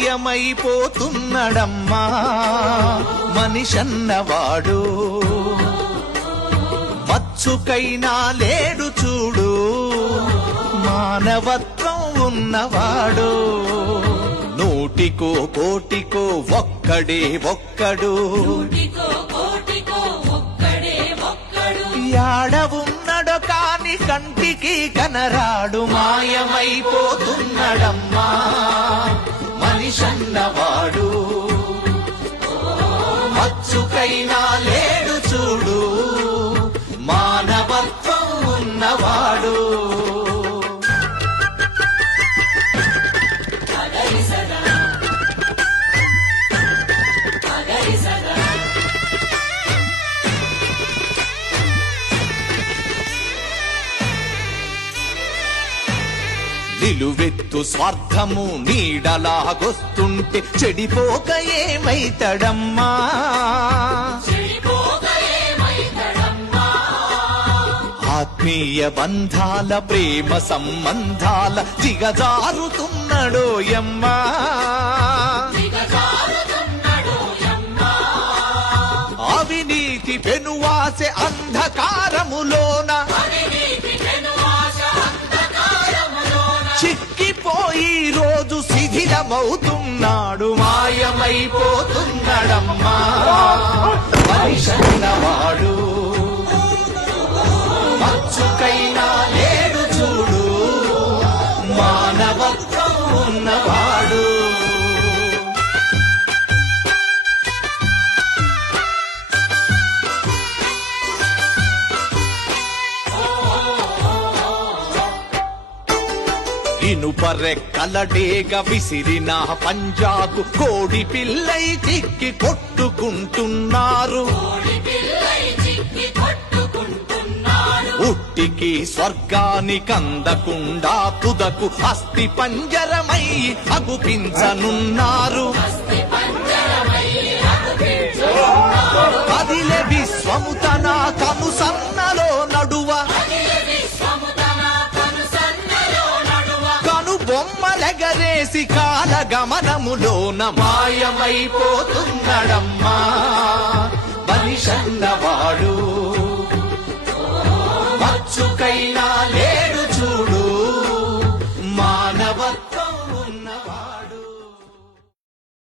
మాయమైపోతున్నడమ్మా మనిషన్నవాడు. మచ్చుకైనా లేడు చూడు మానవత్వం ఉన్నవాడు. నూటికో కోటికో ఒక్కడే ఒక్కడు, యాడ ఉన్నడో కాని కంటికి కనరాడు. మాయమైపోతున్నడమ్మా మనిషన్నవాడు. మచ్చుకైనా లేడు చూడు మానవత్వం ఉన్నవాడు. నిలువెత్తు స్వార్థము నీడలాగొస్తుంటే చెడిపోక ఏమైతడమ్మా. ఆత్మీయ బంధాల ప్రేమ సంబంధాల దిగజారుతున్నడోయమ్మా. అవినీతి పెనువాసె అంధకారములోన చిక్కిపోయి రోజు శిథిలమవుతున్నాడు. మాయమైపోతున్నాడమ్మా మనిషన్నవాడు. మచ్చుకైనా లేడు చూడు మానవత్వం ఉన్నవాడు. ఇనుపరెక్కలడేగ విసిరిన పంజాకు కోడి పిల్లై చిక్కి కొట్టుకుంటున్నారు. ఉట్టికి స్వర్గానికందకుండా తుదకు అస్థి పంజరమై అగుపించనున్నారు. కదిలే విశ్వము తన కనుసన్నలో నడువ బొమ్మలెగరేసి కాల గమనములోన మాయమైపోతున్నడమ్మా మనిషన్నవాడు. మచ్చుకైనా లేడు చూడు